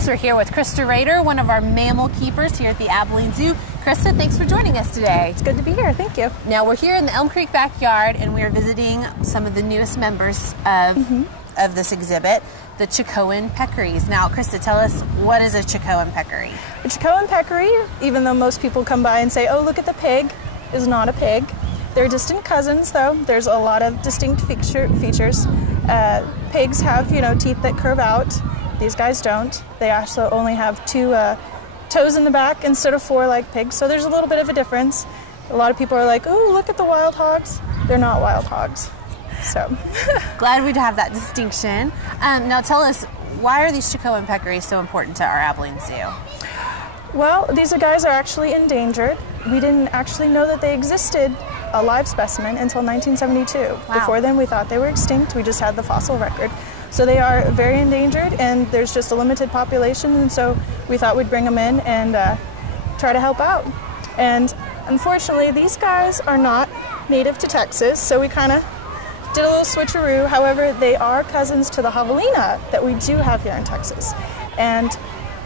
guys, we're here with Krista Rader, one of our mammal keepers here at the Abilene Zoo. Krista, thanks for joining us today. It's good to be here, thank you. Now we're here in the Elm Creek Backyard and we are visiting some of the newest members of this exhibit, the Chacoan Peccaries. Now Krista, tell us, what is a Chacoan Peccary? A Chacoan Peccary, even though most people come by and say, oh, look at the pig, is not a pig. They're distant cousins though. There's a lot of distinct features. Pigs have, teeth that curve out. These guys don't. They also only have two toes in the back instead of four like pigs, so there's a little bit of a difference. A lot of people are like, ooh, look at the wild hogs. They're not wild hogs. So glad we'd have that distinction. Now tell us, why are these Chacoan Peccaries so important to our Abilene Zoo? Well, these guys are actually endangered. We didn't actually know that they existed, a live specimen, until 1972. Wow. Before then we thought they were extinct. We just had the fossil record. So they are very endangered and there's just a limited population, and so we thought we'd bring them in and try to help out. And unfortunately these guys are not native to Texas, so we kind of did a little switcheroo. However, they are cousins to the javelina that we do have here in Texas. And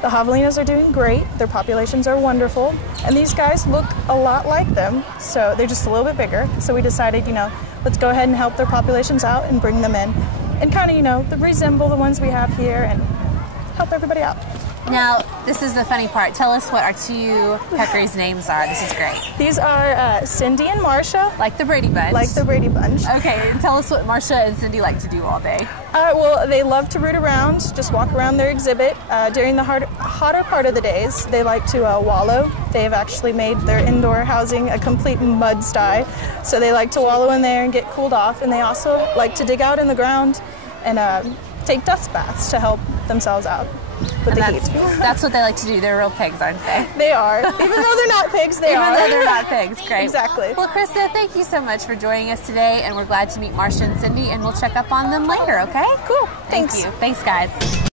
the javelinas are doing great, their populations are wonderful, and these guys look a lot like them, so they're just a little bit bigger. So we decided, let's go ahead and help their populations out and bring them in and kind of, resemble the ones we have here and help everybody out. Now, this is the funny part. Tell us what our two peccaries' names are. This is great. These are Cindy and Marsha. Like the Brady Bunch. Like the Brady Bunch. Okay, and tell us what Marsha and Cindy like to do all day. Well, they love to root around, just walk around their exhibit. During the hotter part of the days, they like to wallow. They've actually made their indoor housing a complete mud sty. So they like to wallow in there and get cooled off. And they also like to dig out in the ground and take dust baths to help themselves out with the heat. That's what they like to do. They're real pigs, aren't they? They are. Even though they're not pigs, they are. Even though they're not pigs. Great. Exactly. Well, Krista, thank you so much for joining us today, and we're glad to meet Marsha and Cindy, and we'll check up on them later, okay? Cool. Thank Thanks. you. Thanks, guys.